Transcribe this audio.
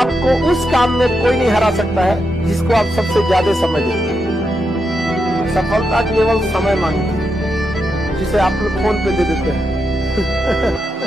आपको उस काम में कोई नहीं हरा सकता है जिसको आप सबसे ज्यादा समय देते हैं। सफलता केवल समय मांगती है, जिसे आप लोग फोन पे दे देते हैं।